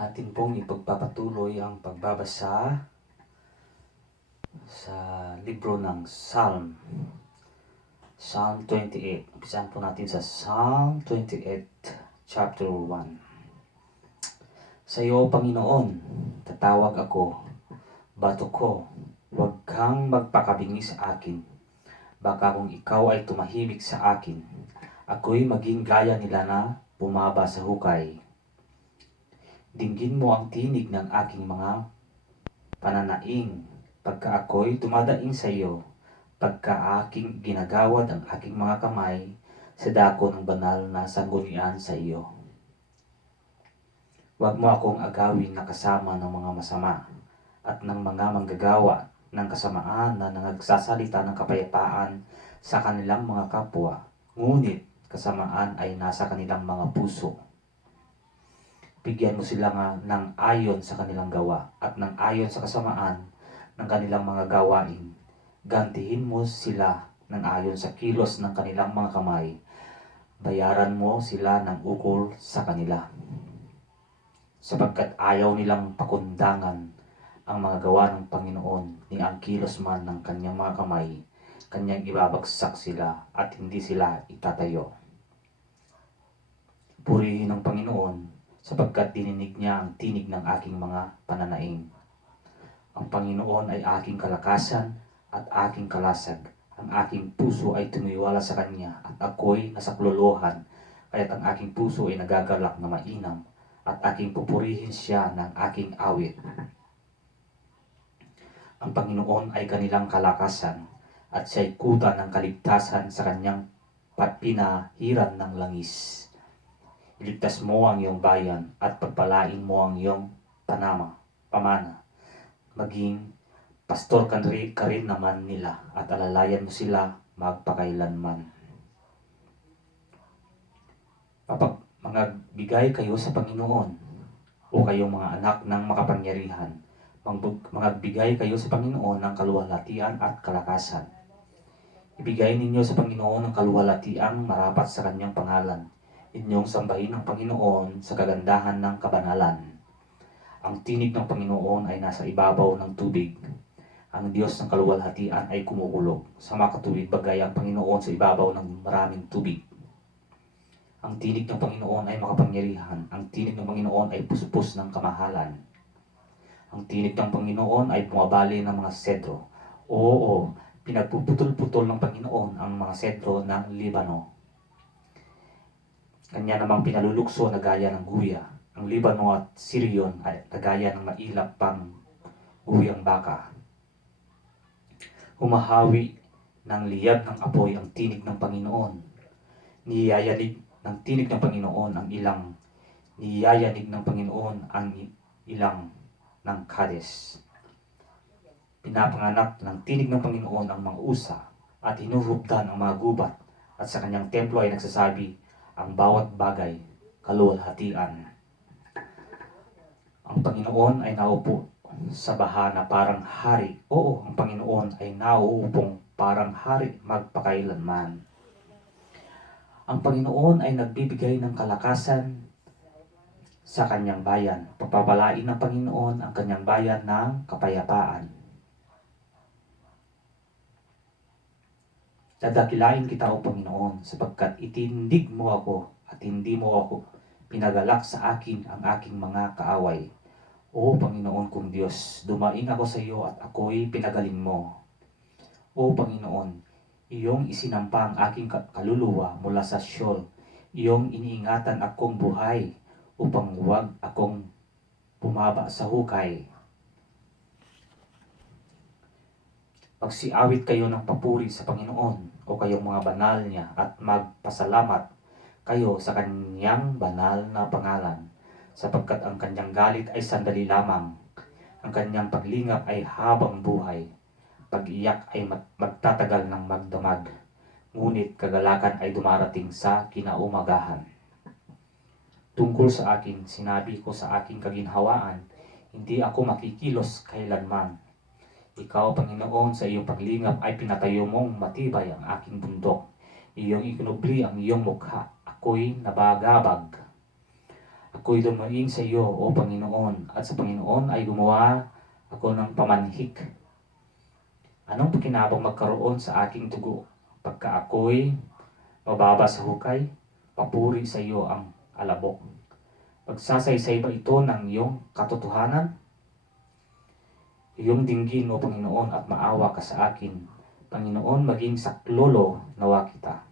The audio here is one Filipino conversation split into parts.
Atin pong ipagpapatuloy ang pagbabasa sa libro ng Psalm 28. Umpisahan po natin sa Psalm 28, chapter 1. Sa iyo, Panginoon, tatawag ako, bato ko, huwag kang magpakabingi sa akin. Baka kung ikaw ay tumahimik sa akin, ako'y maging gaya nila na bumaba sa hukay. Dinggin mo ang tinig ng aking mga pananaing, pagka ako'y dumadaing sa iyo, pagka aking ginagawad ang aking mga kamay sa dako ng banal na sanggunian sa iyo. Huwag mo akong agawin na kasama ng mga masama at ng mga manggagawa ng kasamaan na nagsasalita ng kapayapaan sa kanilang mga kapwa, ngunit kasamaan ay nasa kanilang mga puso. Bigyan mo sila ng ayon sa kanilang gawa at ng ayon sa kasamaan ng kanilang mga gawain. Gantihin mo sila ng ayon sa kilos ng kanilang mga kamay. Bayaran mo sila ng ukol sa kanila. Sapagkat ayaw nilang pakundangan ang mga gawa ng Panginoon, ni ang kilos man ng kanyang mga kamay, kanyang ibabagsak sila at hindi sila itatayo. Purihin ang Panginoon, sapagkat dininig niya ang tinig ng aking mga pananaing. Ang Panginoon ay aking kalakasan at aking kalasag. Ang aking puso ay tumiwala sa Kanya at ako'y nasaklolohan, kaya't ang aking puso ay nagagalak na mainam at aking pupurihin siya ng aking awit. Ang Panginoon ay kanilang kalakasan at siya'y kuta ng kaligtasan sa Kanyang pinahiran ng langis. Iligtas mo ang iyong bayan at pagpalain mo ang iyong pamana. Maging pastor ka rin naman nila at alalayan mo sila magpakailanman. Magbigay kayo sa Panginoon o kayong mga anak ng makapangyarihan. Magbigay kayo sa Panginoon ng kaluwalhatian at kalakasan. Ibigay ninyo sa Panginoon ang kaluwalhatian marapat sa kanyang pangalan. Inyong sambahin ang Panginoon sa kagandahan ng kabanalan. Ang tinig ng Panginoon ay nasa ibabaw ng tubig. Ang Diyos ng kaluwalhatian ay kumukulog. Sa makatuwid bagay ang Panginoon sa ibabaw ng maraming tubig. Ang tinig ng Panginoon ay makapangyarihan. Ang tinig ng Panginoon ay puspos ng kamahalan. Ang tinig ng Panginoon ay bumabali ng mga sedro. Oo, pinagpuputol-putol ng Panginoon ang mga sedro ng Libano. Kanya namang pinalulukso na gaya ng guya. Ang Libano at Sirion ay nagaya ng mailap pang guyang baka. Humahawi ng liyab ng apoy ang tinig ng Panginoon. Niyayanig ng tinig ng Panginoon ang ilang. Niyayanig ng Panginoon ang ilang ng Kades. Pinapanganak ng tinig ng Panginoon ang mga usa at hinuhubdan ang mga gubat, at sa kanyang templo ay nagsasabi ang bawat bagay kaluwalhatian. Ang Panginoon ay naupo sa baha na parang hari. Oo, ang Panginoon ay nauupong parang hari magpakailanman. Ang Panginoon ay nagbibigay ng kalakasan sa kanyang bayan. Pagpapalain ng Panginoon ang kanyang bayan ng kapayapaan. Dadakilain kita, O Panginoon, sapagkat itindig mo ako at hindi mo ako pinagalak sa akin ang aking mga kaaway. O Panginoon kong Diyos, dumaing ako sa iyo at ako'y pinagaling mo. O Panginoon, iyong isinampa ang aking kaluluwa mula sa Sheol. Iyong iniingatan akong buhay upang huwag akong bumaba sa hukay. Magsiawit kayo ng papuri sa Panginoon o kayong mga banal niya at magpasalamat kayo sa kanyang banal na pangalan, sapagkat ang kanyang galit ay sandali lamang, ang kanyang paglingap ay habang buhay, pag-iyak ay magtatagal ng magdamag, ngunit kagalakan ay dumarating sa kinaumagahan. Tungkol sa akin, sinabi ko sa aking kaginhawaan, hindi ako makikilos kailanman. Ikaw, Panginoon, sa iyong paglingap ay pinatayo mong matibay ang aking bundok. Iyong ikinubli ang iyong mukha, ako'y nabagabag. Ako'y dumaing sa iyo, O Panginoon, at sa Panginoon ay gumawa ako ng pamanhik. Anong pakinabang magkaroon sa aking dugo? Pagka ako'y mababa sa hukay, papuri sa iyo ang alabok. Pagsasaysay ba ito ng iyong katotohanan? Iyong dinggin, O Panginoon, at maawa ka sa akin. Panginoon, maging saklolo nawa kita.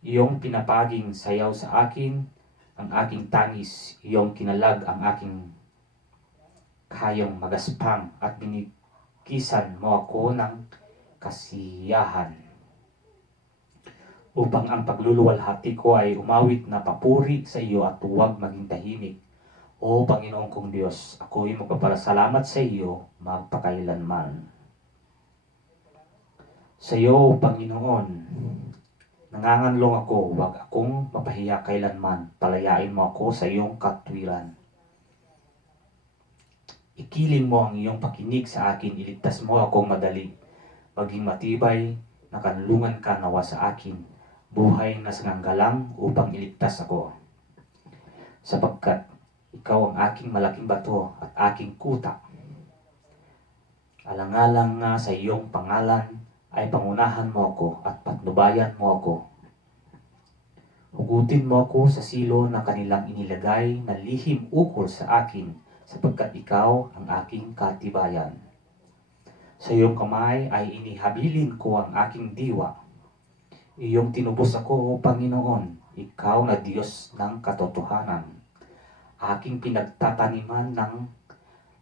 Iyong pinapaging sayaw sa akin ang aking tangis, iyong kinalag ang aking kayong magaspang at binikisan mo ako ng kasiyahan. Upang ang pagluluwalhati ko ay umawit na papuri sa iyo at huwag maging tahimik. O Panginoon kong Diyos, ako'y magpapasalamat sa iyo magpakailanman. Sa iyo, Panginoon, nanganganlong ako, huwag akong mapahiya kailanman. Palayain mo ako sa iyong katwiran. Ikiling mo ang iyong pakinig sa akin, iligtas mo akong madali. Maging matibay na kanlungan ka nawa sa akin, buhay na sanganggalang upang iligtas ako. Sapagkat ikaw ang aking malaking bato at aking kuta. Alang-alang nga sa iyong pangalan ay pangunahan mo ako at patnubayan mo ako. Hugutin mo ako sa silo na kanilang inilagay na lihim ukol sa akin, sapagkat ikaw ang aking katibayan. Sa iyong kamay ay inihabilin ko ang aking diwa. Iyong tinubos ako, O Panginoon, ikaw na Diyos ng katotohanan. Aking pinagtataniman ng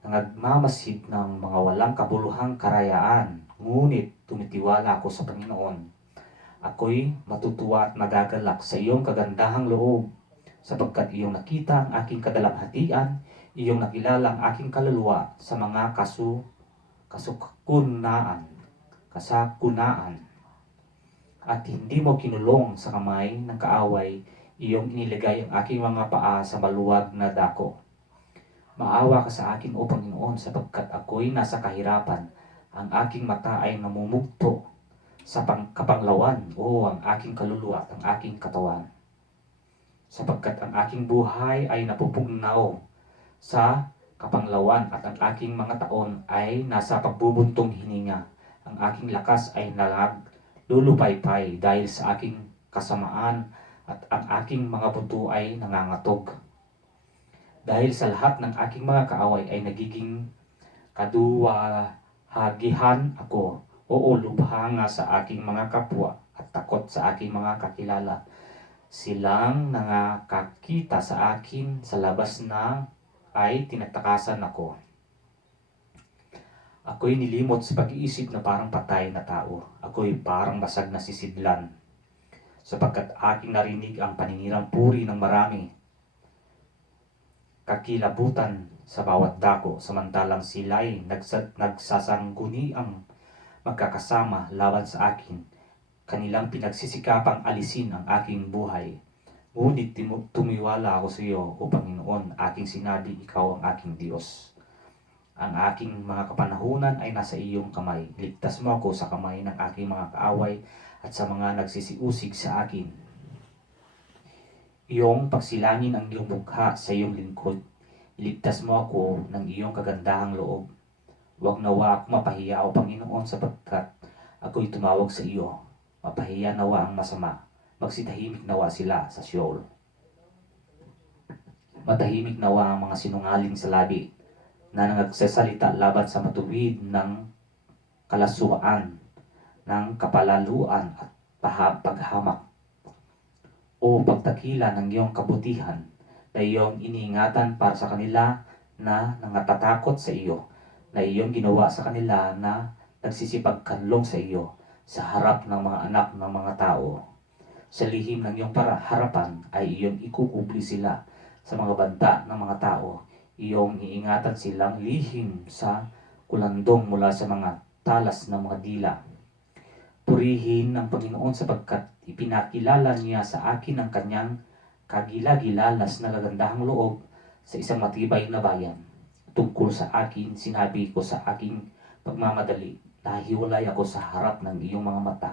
nagmamasid ng mga walang kabuluhang karayaan, ngunit tumitiwala ako sa Panginoon. Ako'y matutuwa at magagalak sa iyong kagandahang loob, sapagkat iyong nakita ang aking kadalamhatian, iyong nakilala ang aking kaluluwa sa mga kasakunaan. At hindi mo kinulong sa kamay ng kaaway, iyong inilagay ang aking mga paa sa maluwag na dako. Maawa ka sa akin, O Panginoon, sapagkat ako'y nasa kahirapan. Ang aking mata ay namumugto sa kapanglawan, O ang aking kaluluwa at ang aking katawan. Sapagkat ang aking buhay ay napupugnaw sa kapanglawan at ang aking mga taon ay nasa pagbubuntong hininga. Ang aking lakas ay naglulupaypay dahil sa aking kasamaan at ang aking mga buto ay nangangatog. Dahil sa lahat ng aking mga kaaway ay nagiging kaduwahagihan ako. Oo, lubha nga sa aking mga kapwa at takot sa aking mga kakilala. Silang nakakita sa akin sa labas na ay tinatakasan ako. Ako'y nilimot sa pag-iisip na parang patay na tao. Ako'y parang basag na sisidlan. Sapagkat aking narinig ang paninirang puri ng marami. Kakilabutan sa bawat dako, samantalang sila'y nagsasangguni ang magkakasama laban sa akin. Kanilang pinagsisikapang alisin ang aking buhay. Ngunit tumiwala ako sa iyo, O Panginoon, aking sinabi, ikaw ang aking Diyos. Ang aking mga kapanahunan ay nasa iyong kamay. Ligtas mo ako sa kamay ng aking mga kaaway at sa mga nagsisiusig sa akin. Iyong pagsilangin ang iyong mukha sa iyong lingkod. Iligtas mo ako ng iyong kagandahang loob. Huwag nawa ako mapahiya, O Panginoon, sapagkat ako'y tumawag sa iyo. Mapahiya nawa ang masama. Magsitahimik nawa sila sa Sheol. Matahimik nawa ang mga sinungaling sa labi na nagsasalita laban sa matuwid ng kalasuan, ng kapalaluan at paghamak. O pagtakila ng iyong kabutihan na iyong iniingatan para sa kanila na nangatatakot sa iyo, na iyong ginawa sa kanila na nagsisipagkanlong sa iyo sa harap ng mga anak ng mga tao. Sa lihim ng iyong harapan ay iyong ikukubli sila sa mga banta ng mga tao. Iyong iingatan silang lihim sa kulandong mula sa mga talas ng mga dila. Purihin ng Panginoon sapagkat ipinakilala niya sa akin ang kanyang kagilagilalas na kagandahang loob sa isang matibay na bayan. Tungkol sa akin, sinabi ko sa aking pagmamadali, nahiwalay ako sa harap ng iyong mga mata.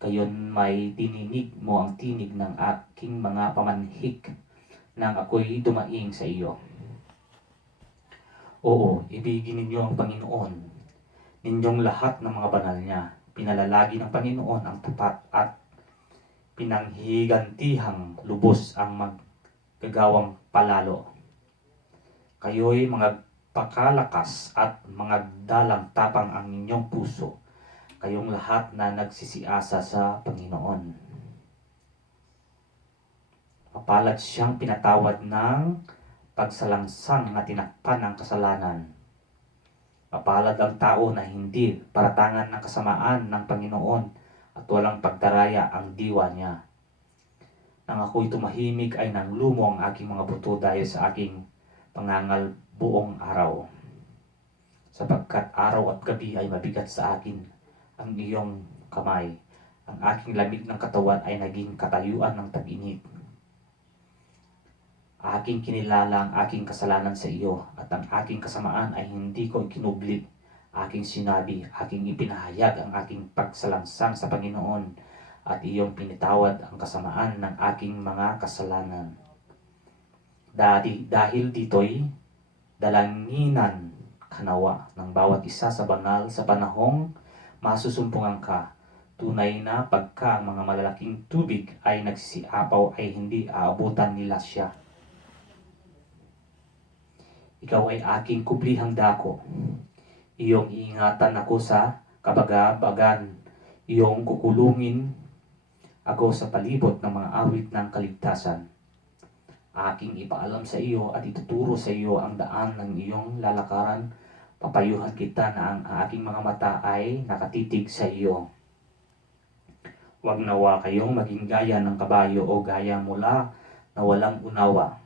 Gayon may dininig mo ang tinig ng aking mga pamanhik nang ako'y dumaing sa iyo. Oo, ibigin ninyo ang Panginoon, ninyong lahat ng mga banal niya. Pinalalagi ng Panginoon ang tapat at pinanghigantihang lubos ang maggagawang palalo. Kayo'y mga pakalakas at mga dalang tapang ang inyong puso, kayong lahat na nagsisiasa sa Panginoon. Mapalad siyang pinatawad ng pagsalangsang na tinakpan ng kasalanan. Mapalad ang tao na hindi paratangan ng kasamaan ng Panginoon at walang pagdaraya ang diwa niya. Nang ako'y tumahimik ay nanglumo ang aking mga buto dahil sa aking pangangal buong araw. Sapagkat araw at gabi ay mabigat sa akin ang iyong kamay. Ang aking lamig ng katawan ay naging katayuan ng tag-init. Aking kinilala ang aking kasalanan sa iyo at ang aking kasamaan ay hindi ko kinubli. Aking sinabi, aking ipinahayag ang aking pagsalangsang sa Panginoon at iyong pinitawad ang kasamaan ng aking mga kasalanan. Dahil dito'y dalanginan kanawa ng bawat isa sa banal sa panahong masusumpungan ka. Tunay na pagka ang mga malalaking tubig ay nagsisiapaw ay hindi aabutan nila siya. Ikaw ay aking kublihang dako. Iyong iingatan ako sa kabagabagan. Iyong kukulungin ako sa palibot ng mga awit ng kaligtasan. Aking ipaalam sa iyo at ituturo sa iyo ang daan ng iyong lalakaran. Papayuhan kita na ang aking mga mata ay nakatitig sa iyo. Huwag nawa kayong maging gaya ng kabayo o gaya mula na walang unawa,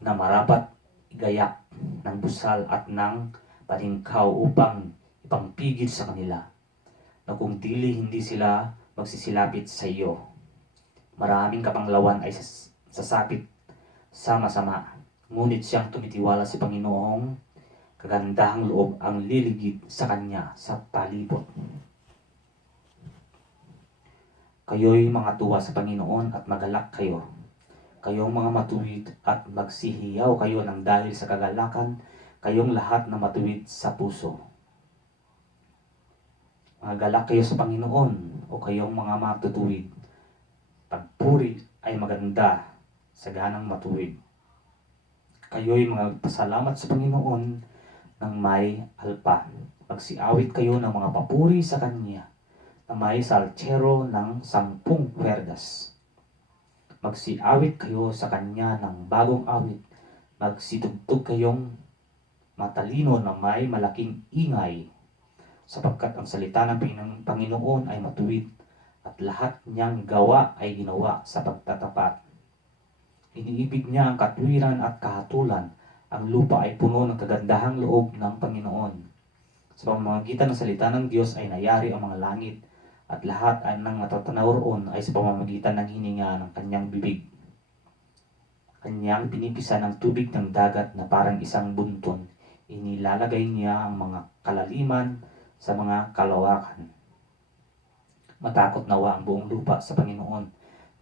na marapat igayak ng busal at ng paningkaw upang ipangpigil sa kanila, na kung dili hindi sila magsisilapit sa iyo. Maraming kapanglawan ay sasapit sa masama, ngunit siyang tumitiwala sa Panginoong kagandahang loob ang liligid sa kanya sa palibot. Kayo'y mga tuwa sa Panginoon at magalak kayo. Kayong mga matuwid at magsihiyaw kayo ng dahil sa kagalakan, kayong lahat na matuwid sa puso. Magalak kayo sa Panginoon o kayong mga matutuwid. Pagpuri ay maganda sa ganang matuwid. Kayo'y magpasalamat sa Panginoon ng may alpa. Magsiawit kayo ng mga papuri sa Kanya na may saltero ng 10 kwerdas. Magsiawit kayo sa Kanya ng bagong awit. Magsitugtog kayong matalino na may malaking ingay, sapagkat ang salita ng Panginoon ay matuwid at lahat niyang gawa ay ginawa sa pagtatapat. Iniibig niya ang katwiran at kahatulan. Ang lupa ay puno ng kagandahang loob ng Panginoon. Sa pamamagitan ng salita ng Diyos ay nayari ang mga langit, at lahat ng natatanaw roon ay sa pamamagitan ng hininga ng kanyang bibig. Kanyang pinipisan ang tubig ng dagat na parang isang bunton. Inilalagay niya ang mga kalaliman sa mga kalawakan. Matakot nawa ang buong lupa sa Panginoon.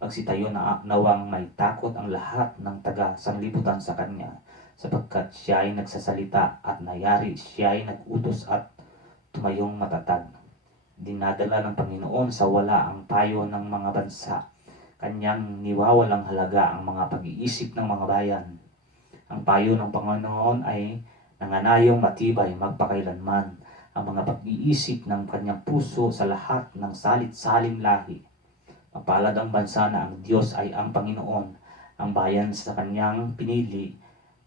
Magsitayo na nawang may takot ang lahat ng taga-sanglibutan sa Kanya, sapagkat siya ay nagsasalita at nayari, siya ay nag-utos at tumayong matatag. Dinadala ng Panginoon sa wala ang payo ng mga bansa. Kanyang niwawalang halaga ang mga pag-iisip ng mga bayan. Ang payo ng Panginoon ay nanganayong matibay magpakailanman. Ang mga pag-iisip ng kanyang puso sa lahat ng salit-saling lahi. Mapalad ang bansa na ang Diyos ay ang Panginoon, ang bayan sa kanyang pinili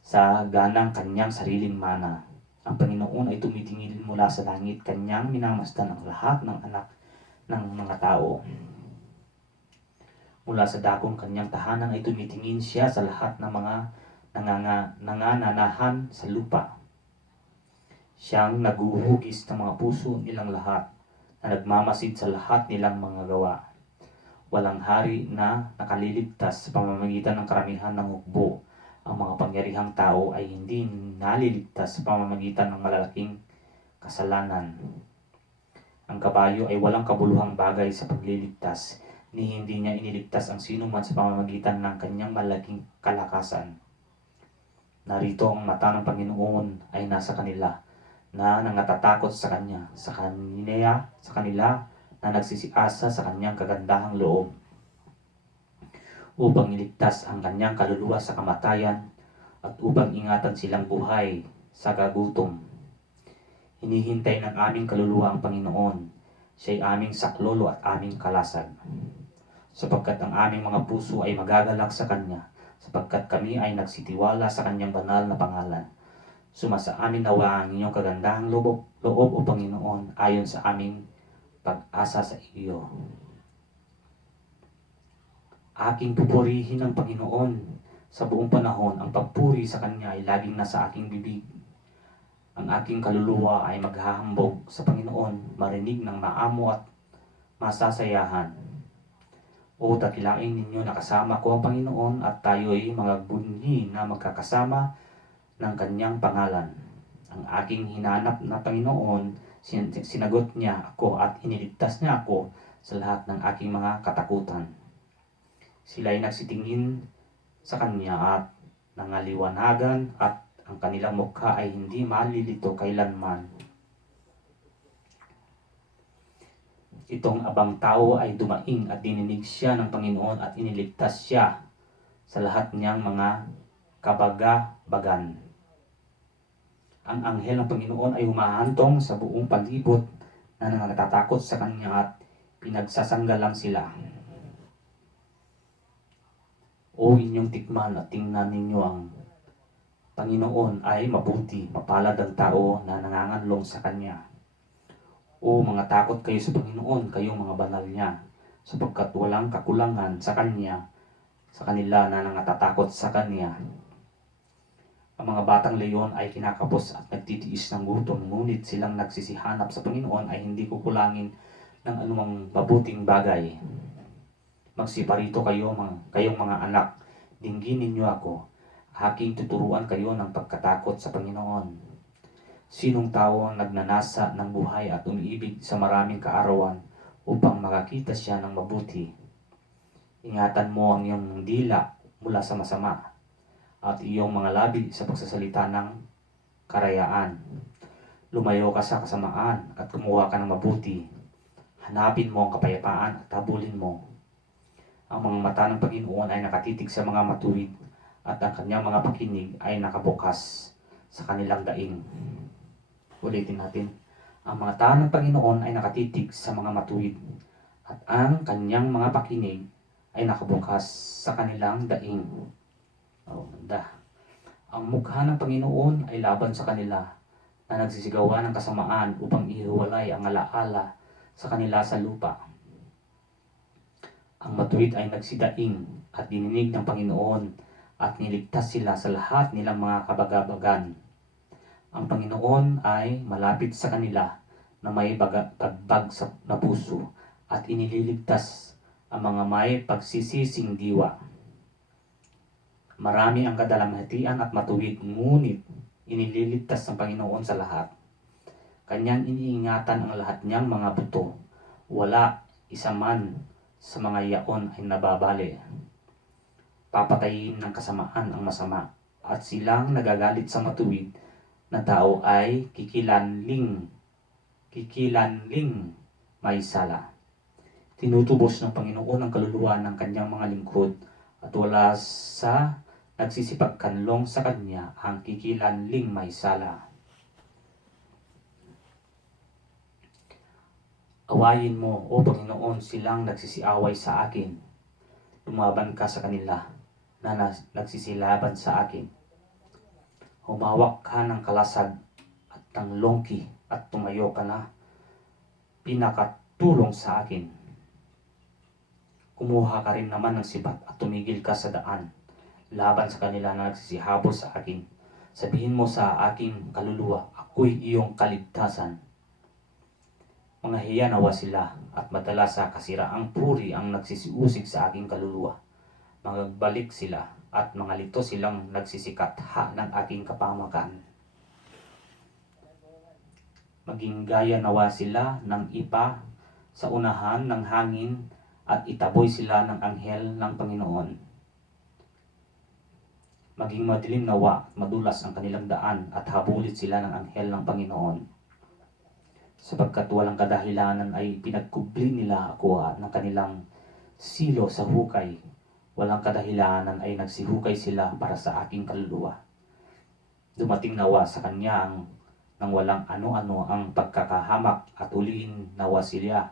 sa ganang kanyang sariling mana. Ang Panginoon ay tumitingin mula sa langit, kanyang minamasdan ang lahat ng anak ng mga tao. Mula sa dakong kanyang tahanan ay tumitingin siya sa lahat ng mga nangananahan sa lupa. Siyang naguhugis ng mga puso nilang lahat, na nagmamasid sa lahat nilang mga gawa. Walang hari na nakaliligtas sa pamamagitan ng karamihan ng hukbo. Ang mga pangyarihang tao ay hindi naliligtas sa pamamagitan ng malalaking kasalanan. Ang kabayo ay walang kabuluhang bagay sa pagliligtas. ni hindi niya iniligtas ang sinuman sa pamamagitan ng kanyang malaking kalakasan. Narito ang mata ng Panginoon ay nasa kanila na nangatatakot sa kanila na nagsisiasa sa kanyang kagandahang loob upang iligtas ang kanyang kaluluwa sa kamatayan at upang ingatan silang buhay sa kagutom. Hinihintay ng aming kaluluwa ang Panginoon. Siya'y aming saklolo at aming kalasag. Sapagkat ang aming mga puso ay magagalak sa Kanya, sapagkat kami ay nagsitiwala sa Kanyang banal na pangalan. Sumasa amin nawa ang inyong kagandahang loob o Panginoon ayon sa aming pag-asa sa iyo. Aking pupurihin ang Panginoon sa buong panahon. Ang pagpuri sa Kanya ay laging nasa aking bibig. Ang aking kaluluwa ay maghahambog sa Panginoon, marinig ng maamo at masasayahan. O dakilain ninyo na kasama ko ang Panginoon at tayo'y mga bunyi na magkakasama ng Kanyang pangalan. Ang aking hinanap na Panginoon, sinagot niya ako at iniligtas niya ako sa lahat ng aking mga katakutan. Sila'y nagsitingin sa Kanya at nangaliwanagan at ang kanilang mukha ay hindi malilito kailanman. Itong abang tao ay dumaing at dininig siya ng Panginoon at iniligtas siya sa lahat niyang mga kabagabagan. Ang anghel ng Panginoon ay humahantong sa buong palibot na nangatatakot sa Kanya at pinagsasanggalang sila. O inyong tikman at tingnan ninyo ang Panginoon ay mabuti, mapalad ang tao na nanganganlong sa Kanya. O mga takot kayo sa Panginoon, kayong mga banal niya, sapagkat walang kakulangan sa Kanya, sa kanila na nangatatakot sa Kanya. Ang mga batang leon ay kinakapos at nagtitiis ng gutom, ngunit silang nagsisihanap sa Panginoon ay hindi kukulangin ng anumang mabuting bagay. Magsiparito kayong mga anak, dinggin ninyo ako, aking tuturuan kayo ng pagkatakot sa Panginoon. Sinong tao ang nagnanasa ng buhay at umiibig sa maraming kaarawan upang makakita siya ng mabuti? Ingatan mo ang iyong dila mula sa masama at iyong mga labi sa pagsasalita ng karayaan. Lumayo ka sa kasamaan at kumuha ka ng mabuti. Hanapin mo ang kapayapaan at habulin mo. Ang mga mata ng Panginoon ay nakatitig sa mga matuwid at ang kanyang mga pakinig ay nakabukas sa kanilang daing. Ulitin natin. Ang mga tao ng Panginoon ay nakatitig sa mga matuwid at ang kanyang mga pakinig ay nakabukas sa kanilang daing. Ganda. Ang mukha ng Panginoon ay laban sa kanila na nagsisigawan ng kasamaan upang ihiwalay ang alaala sa kanila sa lupa. Ang matuwid ay nagsidaing at dininig ng Panginoon at niligtas sila sa lahat nilang mga kabagabagan. Ang Panginoon ay malapit sa kanila na may tagbag na puso at inililigtas ang mga may pagsisising diwa. Marami ang kadalamhatian at matuwid, ngunit inililigtas ng Panginoon sa lahat. Kanyang iniingatan ang lahat niyang mga buto. Wala isa man sa mga yaon ay nababali. Papatayin ng kasamaan ang masama at silang nagagalit sa matuwid na tao ay kikilanling may sala. Tinutubos ng Panginoon ang kaluluwa ng kanyang mga lingkod at wala sa nagsisipagkanlong sa kanya ang kikilanling may sala. Awayin mo, O Panginoon, silang nagsisiaway sa akin. Lumaban ka sa kanila na nagsisilaban sa akin. Humawak ka ng kalasag at ng longki at tumayo ka na pinakatulong sa akin. Kumuha ka rin naman ng sibat at tumigil ka sa daan laban sa kanila na nagsisihabol sa akin. Sabihin mo sa aking kaluluwa, ako'y iyong kaligtasan. Mga hiya nawa sila at madala sa kasiraang puri ang nagsisiusig sa aking kaluluwa. Magbalik sila at mga lito silang nagsisikatha ng aking kapamakan. Maging gaya nawa sila ng ipa sa unahan ng hangin at itaboy sila ng anghel ng Panginoon. Maging madilim nawa at madulas ang kanilang daan at habulin sila ng anghel ng Panginoon. Sapagkat walang kadahilanan ay pinagkubli nila ako ng kanilang silo sa hukay. Walang kadahilanan ay nagsihukay sila para sa aking kaluluwa. Dumating nawa sa kanya nang walang ano-ano ang pagkakahamak at uliin nawa sila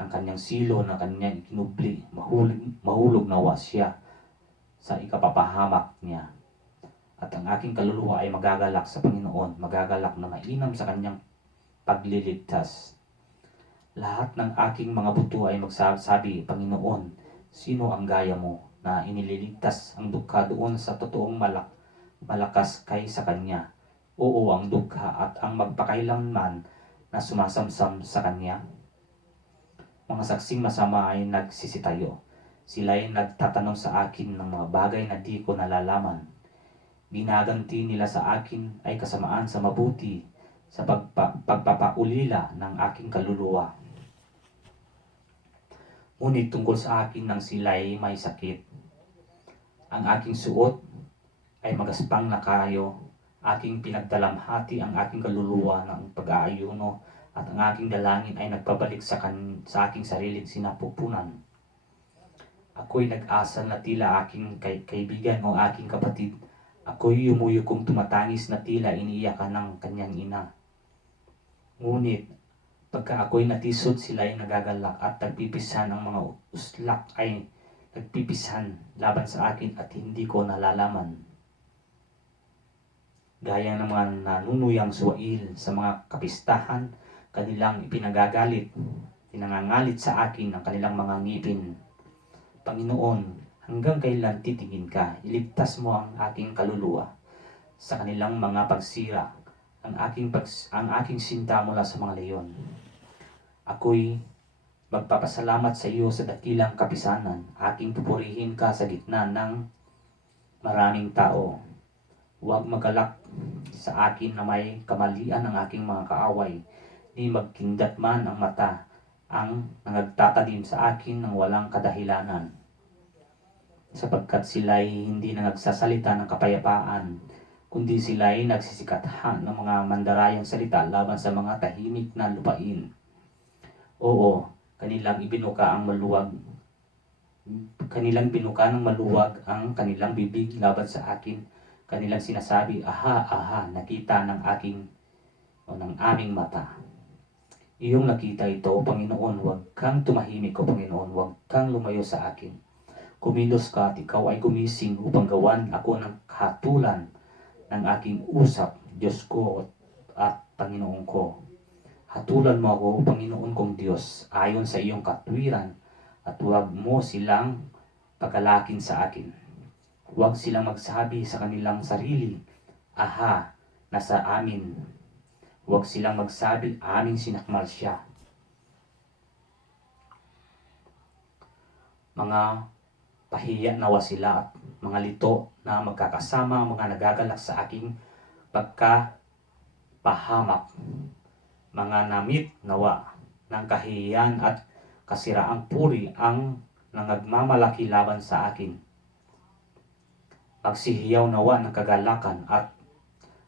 ang kanyang silo na kanyang ikinubli. Mahulog nawa siya sa ikapapahamak niya. At ang aking kaluluwa ay magagalak sa Panginoon, magagalak na mainam sa kanyang pagliligtas. Lahat ng aking mga buto ay magsasabi, Panginoon, sino ang gaya mo na inililigtas ang dukha doon sa totoong malakas kaysa kanya? Oo, ang dukha at ang magpakailanman na sumasamsam sa kanya. Mga saksing masama ay nagsisitayo. Sila ay nagtatanong sa akin ng mga bagay na di ko nalalaman. Ginaganti nila sa akin ay kasamaan sa mabuti sa pagpapaulila ng aking kaluluwa. Ngunit tungkol sa akin nang sila'y may sakit, ang aking suot ay magaspang na kayo, aking pinagdalamhati ang aking kaluluwa ng pag-aayuno at ang aking dalangin ay nagpabalik sa aking sariling sinapupunan. Ako'y nag-asal na tila aking kaibigan o aking kapatid. Ako'y yumuyukong tumatangis na tila iniiyakan ng kanyang ina. Ngunit pagka ako'y natisod, sila ay nagagalak at nagpipisan. Ang mga uslak ay nagpipisan laban sa akin at hindi ko nalalaman. Gaya ng mga nanunuyang suwail sa mga kapistahan, kanilang ipinagagalit, pinangangalit sa akin ang kanilang mga ngipin. Panginoon, hanggang kailan titingin ka? Iligtas mo ang aking kaluluwa sa kanilang mga pagsira, ang aking sinta mula sa mga leyon. Ako'y magpapasalamat sa iyo sa dakilang kapisanan. Aking pupurihin ka sa gitna ng maraming tao. Huwag magalak sa akin na may kamalian ang aking mga kaaway. Di magkindat man ang mata ang nagtatanim sa akin ng walang kadahilanan. Sapagkat sila'y hindi na nagsasalita ng kapayapaan, kundi sila'y nagsisikathan ng mga mandarayang salita laban sa mga tahimik na lupain. Oo, kanilang binuka ng maluwag ang kanilang bibig laban sa akin. Kanilang sinasabi, aha, aha, nakita ng aming mata. Iyong nakita ito, Panginoon, huwag kang tumahimik, O Panginoon, huwag kang lumayo sa akin. Kumilos ka at ikaw ay gumising upang gawan ako ng kahatulan ng aking usap, Diyos ko at Panginoon ko. Hatulan mo ako, Panginoon kong Diyos, ayon sa iyong katwiran, at huwag mo silang pagalakin sa akin. Huwag silang magsabi sa kanilang sarili, aha, nasa amin. Huwag silang magsabi, aming sinakmal siya. Mga pahiya nawa sila at mga lito na magkakasama, mga nagagalak sa aking pagkapahamak. Mga namit nawa ng kahihiyan at kasiraang puri ang nangagmamalaki laban sa akin. Magsihiyaw nawa ng kagalakan at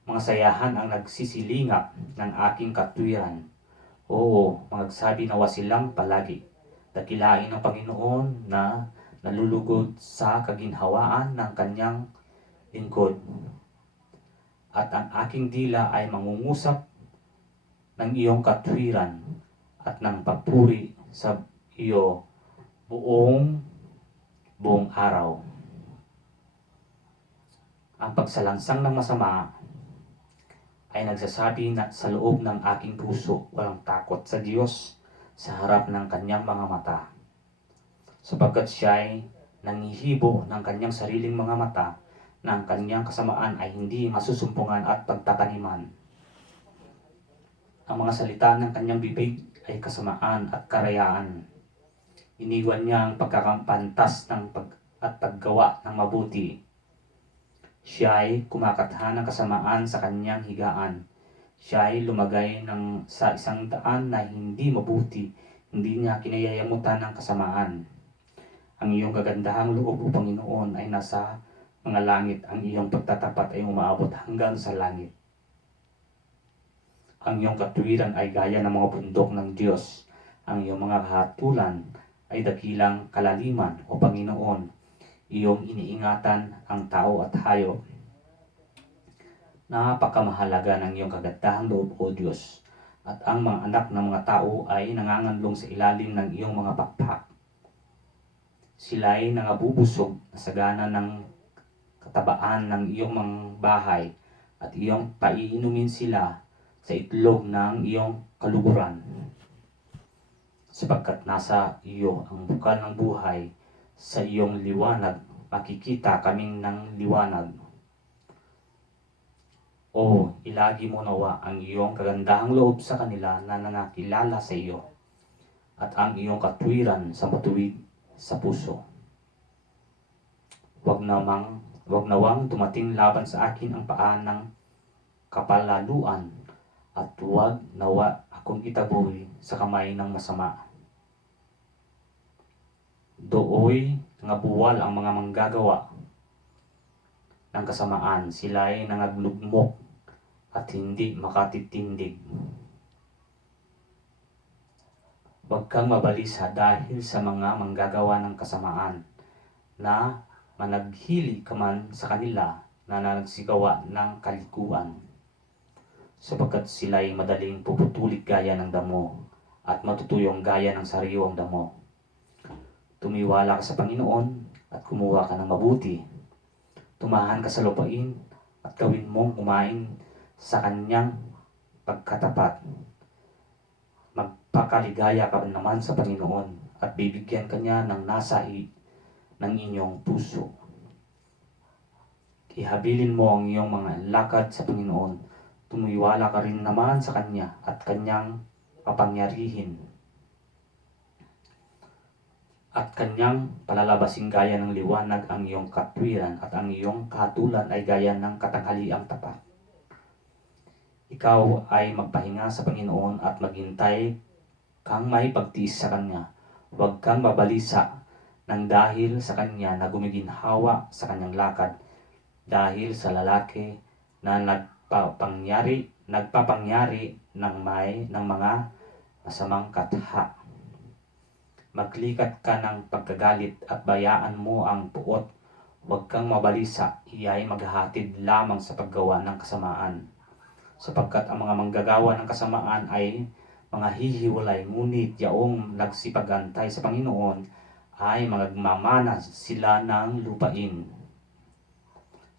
mga sayahan ang nagsisilinga ng aking katwiran. Oo, magsabi nawa silang palagi, dakilain ng Panginoon na nalulugod sa kaginhawaan ng kanyang lingkod. At ang aking dila ay mangungusap ng iyong katwiran at ng papuri sa iyo buong araw. Ang pagsalansang ng masama ay nagsasabi na sa loob ng aking puso, walang takot sa Diyos sa harap ng kanyang mga mata. Sapagkat siya ay nangihibo ng kanyang sariling mga mata na ang kanyang kasamaan ay hindi masusumpungan at pagtataniman. Ang mga salita ng kanyang bibig ay kasamaan at karayaan. Iniwan niya ang pagkakampantas at paggawa ng mabuti. Siya ay kumakathan ng kasamaan sa kanyang higaan. Siya ay lumagay sa isang daan na hindi mabuti. Hindi niya kinayayamutan ng kasamaan. Ang iyong kagandahang loob, O Panginoon, ay nasa mga langit. Ang iyong pagtatapat ay umaabot hanggang sa langit. Ang iyong katwiran ay gaya ng mga bundok ng Diyos. Ang iyong mga kahatulan ay dakilang kalaliman, O Panginoon. Iyong iniingatan ang tao at hayop. Napakamahalaga ng iyong kagandahang loob, O Diyos. At ang mga anak ng mga tao ay nanganganlong sa ilalim ng iyong mga pakpak. Sila ay nangabubusog na sagana ng katabaan ng iyong mga bahay at iyong paiinumin sila sa itlog ng iyong kaluguran. Sapagkat nasa iyo ang bukal ng buhay, sa iyong liwanag makikita kaming ng liwanag. O ilagi mo nawa ang iyong kagandahang loob sa kanila na nakilala sa iyo at ang iyong katwiran sa matuwid sa puso. Wag nawang dumating laban sa akin ang paan ng kapalaluan at wag nawa akong itaboy sa kamay ng masama. Dooy nangabuwal ang mga manggagawa ng kasamaan, sila ay nangaglugmok at hindi makatitindig. Huwag kang mabalisa dahil sa mga manggagawa ng kasamaan na managhili ka man sa kanila na nagsigawa ng kalikuan, sapagkat sila'y madaling puputulik gaya ng damo at matutuyong gaya ng sariwang damo. Tumiwala ka sa Panginoon at kumuha ka ng mabuti. Tumahan ka sa lupain at gawin mong kumain sa kanyang pagkatapat. Magpakaligaya ka naman sa Panginoon at bibigyan kanya ng nasa ng inyong puso. Ihabilin mo ang iyong mga lakad sa Panginoon. Tumiwala ka rin naman sa kanya at kanyang papangyarihin. At kanyang palalabasin gaya ng liwanag ang iyong katwiran at ang iyong kahatulan ay gaya ng katanghaliang tapat. Ikaw ay magpahinga sa Panginoon at maghintay kang may pagtiis sa Kanya. Huwag kang mabalisa nang dahil sa Kanya na gumiginhawa sa Kanyang lakad, dahil sa lalaki na nagpapangyari ng mga masamang katha. Maglikat ka ng pagkagalit at bayaan mo ang puot. Huwag kang mabalisa, iya'y maghahatid lamang sa paggawa ng kasamaan. Sapagkat ang mga manggagawa ng kasamaan ay mga hihiwalay, ngunit yaong nagsipagantay sa Panginoon ay magmamana sila ng lupain.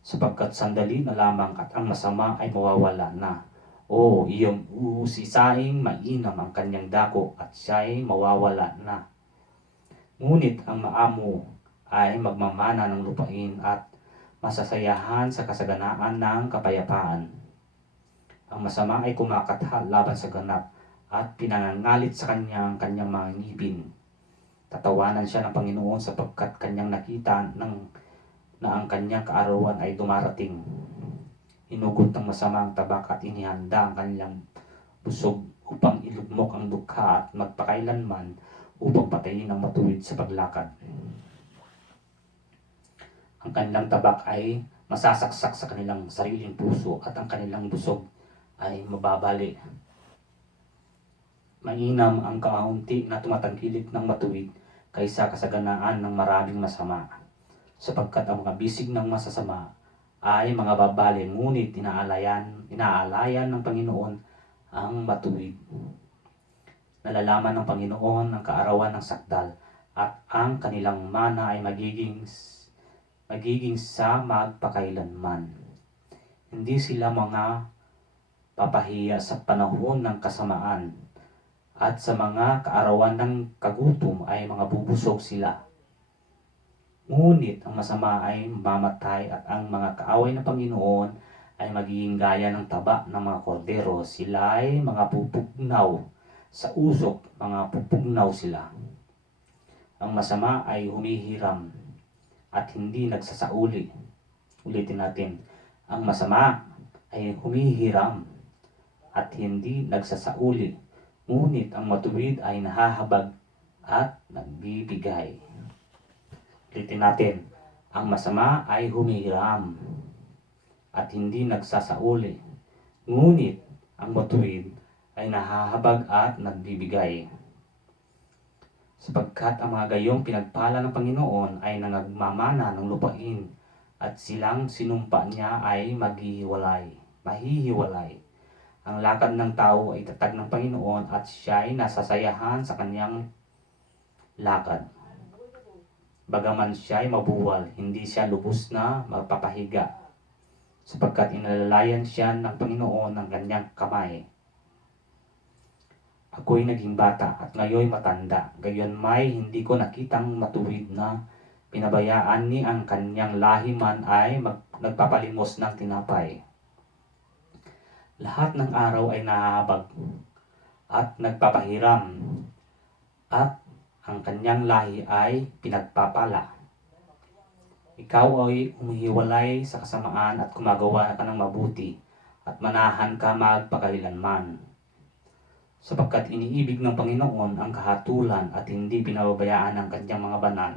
Sapagkat sandali na lamang at ang masama ay mawawala na. O iyong uusisaing mainam ang kanyang dako at siya'y mawawala na. Ngunit ang maamo ay magmamana ng lupain at masasayahan sa kasaganaan ng kapayapaan. Ang masama ay kumakatha laban sa ganap at pinangangalit sa kanyang mga ngipin. Tatawanan siya ng Panginoon sapagkat kanyang nakita na ang kanyang kaarawan ay dumarating. Hinugot ng masama ang tabak at inihanda ang kanyang busog upang ilugmok ang dukha at magpakailanman upang patayin ang matuwid sa paglakad. Ang kanilang tabak ay masasaksak sa kanilang sariling puso at ang kanilang busog ay mababali. Mainam ang kaunti na tumatangkilik ng matuwid kaysa kasaganaan ng maraming masama, sapagkat ang mga bisig ng masasama ay mga babali, ngunit inaalayan ng Panginoon ang matuwid. Nalalaman ng Panginoon ang kaarawan ng sakdal at ang kanilang mana ay magiging sa magpakailanman. Hindi sila mga papahiya sa panahon ng kasamaan at sa mga kaarawan ng kagutom ay mga bubusog sila. Ngunit ang masama ay mamatay at ang mga kaaway ng Panginoon ay magiging gaya ng taba ng mga kordero. Sila ay mga pupugnaw sa usok, mga pupugnaw sila. Ang masama ay humihiram at hindi nagsasauli. Ulitin natin. Ang masama ay humihiram at hindi nagsasauli. Ngunit ang matuwid ay nahahabag at nagbibigay. Ulitin natin. Ang masama ay humihiram at hindi nagsasauli. Ngunit ang matuwid ay nahahabag at nagbibigay. Sapagkat ang mga gayong pinagpala ng Panginoon ay nangagmamana ng lupain at silang sinumpa niya ay mahihiwalay. Ang lakad ng tao ay tatag ng Panginoon at siya ay nasasayahan sa kanyang lakad. Bagaman siya ay mabuwal, hindi siya lubos na magpapahiga, sapagkat inalalayan siya ng Panginoon ng kanyang kamay. Ako'y naging bata at ngayon matanda, gayon may hindi ko nakitang matuwid na pinabayaan ni ang kanyang lahi man ay nagpapalimos ng tinapay. Lahat ng araw ay nahahabag at nagpapahiram, at ang kanyang lahi ay pinagpapala. Ikaw ay humihiwalay sa kasamaan at gumagawa ka ng mabuti at manahan ka magpakailanman. Sapagkat iniibig ng Panginoon ang kahatulan at hindi pinababayaan ng kanyang mga banal.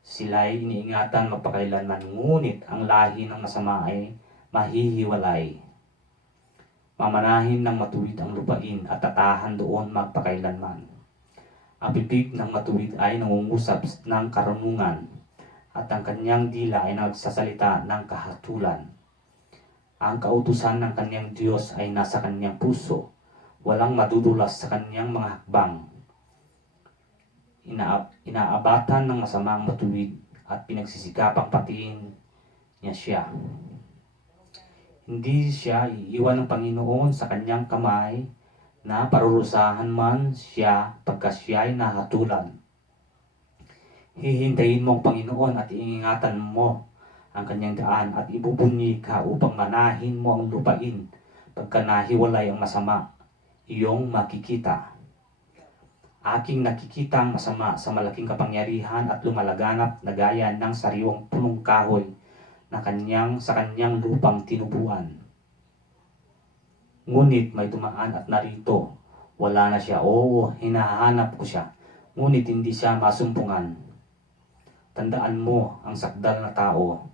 Sila'y iniingatan magpakailanman, ngunit ang lahi ng masama ay mahihiwalay. Mamanahin ng matuwid ang lupain at tatahan doon magpakailanman. Ang bibig ng matuwid ay nangungusap ng karunungan, at ang kanyang dila ay nagsasalita ng kahatulan. Ang kautusan ng kanyang Diyos ay nasa kanyang puso, walang madudulas sa kanyang mga hakbang. Inaabatan ng masama ang matuwid at pinagsisikapang patiin niya siya. Hindi siya iiwan ng Panginoon sa kanyang kamay na parurusahan man siya pagka siya ay nahatulan. Hihintayin mo ang Panginoon at iingatan mo ang kanyang daan at ibubunyi ka upang manahin mo ang lupain. Pagka nahiwalay ang masama, iyong makikita. Aking nakikita ang masama sa malaking kapangyarihan at lumalaganap na gaya ng sariwang punong kahoy na sa kanyang lupang tinubuan. Ngunit may dumaan at narito, wala na siya. Oo, hinahanap ko siya, ngunit hindi siya masumpungan. Tandaan mo ang sakdal na tao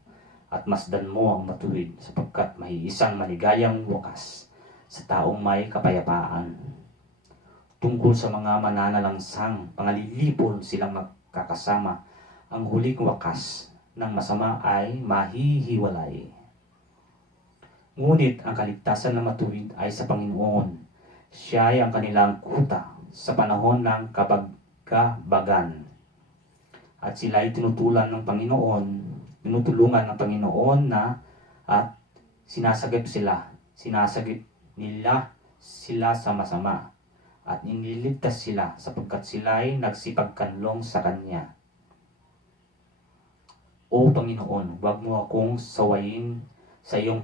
at masdan mo ang matuwid, sapagkat may isang maligayang wakas sa taong may kapayapaan. Tungkol sa mga mananalangsang, pangalilipol silang magkakasama. Ang huling wakas ng masama ay mahihiwalay. Ngunit ang kaligtasan ng matuwid ay sa Panginoon. Siya ay ang kanilang kuta sa panahon ng kabagkabagan. At sila ay tinutulungan ng Panginoon at sinasagip nila sila sa masama at iniligtas sila sapagkat sila ay nagsipagkanlong sa Kanya. O Panginoon, huwag mo akong sawayin sa iyong